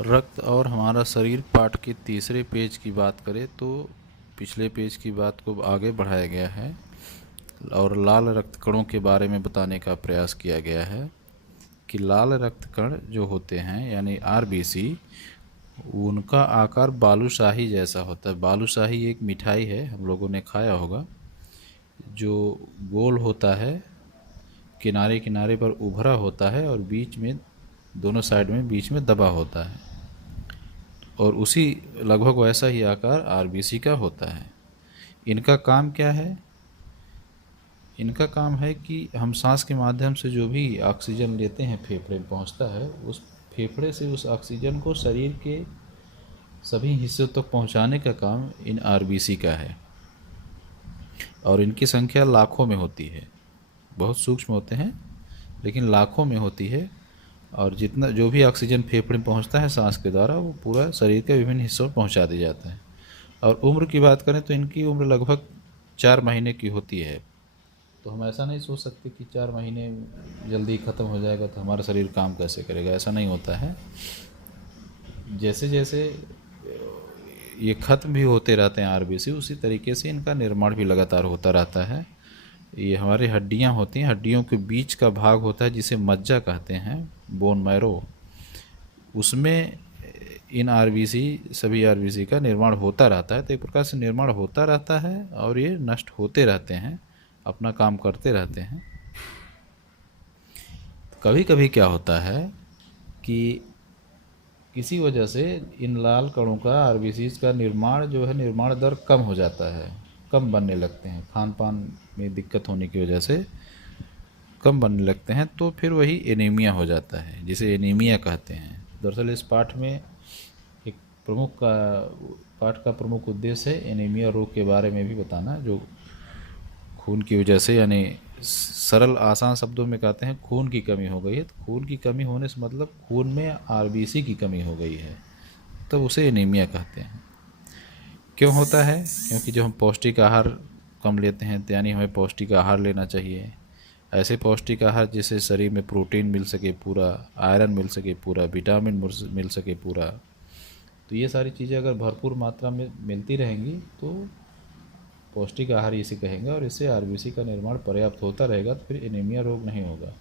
रक्त और हमारा शरीर पाठ के तीसरे पेज की बात करें तो पिछले पेज की बात को आगे बढ़ाया गया है और लाल रक्त कणों के बारे में बताने का प्रयास किया गया है कि लाल रक्त कण जो होते हैं यानी आरबीसी, उनका आकार बालूशाही जैसा होता है। बालूशाही एक मिठाई है, हम लोगों ने खाया होगा, जो गोल होता है, किनारे किनारे पर उभरा होता है और बीच में, दोनों साइड में बीच में दबा होता है, और उसी लगभग वैसा ही आकार आरबीसी का होता है। इनका काम क्या है? इनका काम है कि हम सांस के माध्यम से जो भी ऑक्सीजन लेते हैं फेफड़े में पहुंचता है, उस फेफड़े से उस ऑक्सीजन को शरीर के सभी हिस्सों तक पहुंचाने का काम इन आरबीसी का है। और इनकी संख्या लाखों में होती है, बहुत सूक्ष्म होते हैं लेकिन लाखों में होती है। और जितना जो भी ऑक्सीजन फेफड़े में पहुंचता है सांस के द्वारा, वो पूरा शरीर के विभिन्न हिस्सों में पहुंचा दिया जाता है। और उम्र की बात करें तो इनकी उम्र लगभग 4 महीने की होती है। तो हम ऐसा नहीं सोच सकते कि 4 महीने जल्दी ख़त्म हो जाएगा तो हमारा शरीर काम कैसे करेगा, ऐसा नहीं होता है। जैसे जैसे ये ख़त्म भी होते रहते हैं आरबीसी, उसी तरीके से इनका निर्माण भी लगातार होता रहता है। ये हमारी हड्डियां होती हैं, हड्डियों के बीच का भाग होता है जिसे मज्जा कहते हैं, बोन मैरो, उसमें इन आरबीसी, सभी आरबीसी का निर्माण होता रहता है। तो एक प्रकार से निर्माण होता रहता है और ये नष्ट होते रहते हैं, अपना काम करते रहते हैं। कभी कभी क्या होता है कि किसी वजह से इन लाल कणों का, आरबीसी का निर्माण जो है, निर्माण दर कम हो जाता है, कम बनने लगते हैं, खान पान में दिक्कत होने की वजह से कम बनने लगते हैं, तो फिर वही एनीमिया हो जाता है, जिसे एनीमिया कहते हैं। दरअसल इस पाठ में एक पाठ का प्रमुख उद्देश्य है एनीमिया रोग के बारे में भी बताना, जो खून की वजह से, यानी सरल आसान शब्दों में कहते हैं खून की कमी हो गई है। तो खून की कमी होने से मतलब खून में आरबीसी की कमी हो गई है, तो उसे एनीमिया कहते हैं। क्यों होता है? क्योंकि जब हम पौष्टिक आहार कम लेते हैं, तो यानी हमें पौष्टिक आहार लेना चाहिए, ऐसे पौष्टिक आहार जिससे शरीर में प्रोटीन मिल सके पूरा, आयरन मिल सके पूरा, विटामिन मिल सके पूरा। तो ये सारी चीज़ें अगर भरपूर मात्रा में मिलती रहेंगी तो पौष्टिक आहार इसे कहेंगे, और इससे आरबीसी का निर्माण पर्याप्त होता रहेगा, तो फिर एनीमिया रोग नहीं होगा।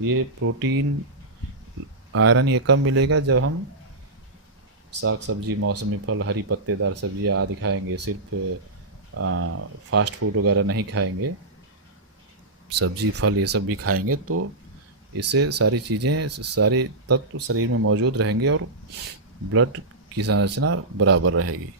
ये प्रोटीन, आयरन ये कम मिलेगा जब हम साग सब्जी, मौसमी फल, हरी पत्तेदार सब्जियाँ आदि खाएंगे, सिर्फ फास्ट फूड वगैरह नहीं खाएंगे, सब्जी फल ये सब भी खाएंगे, तो इससे सारी चीज़ें, सारे तत्व शरीर में मौजूद रहेंगे और ब्लड की संरचना बराबर रहेगी।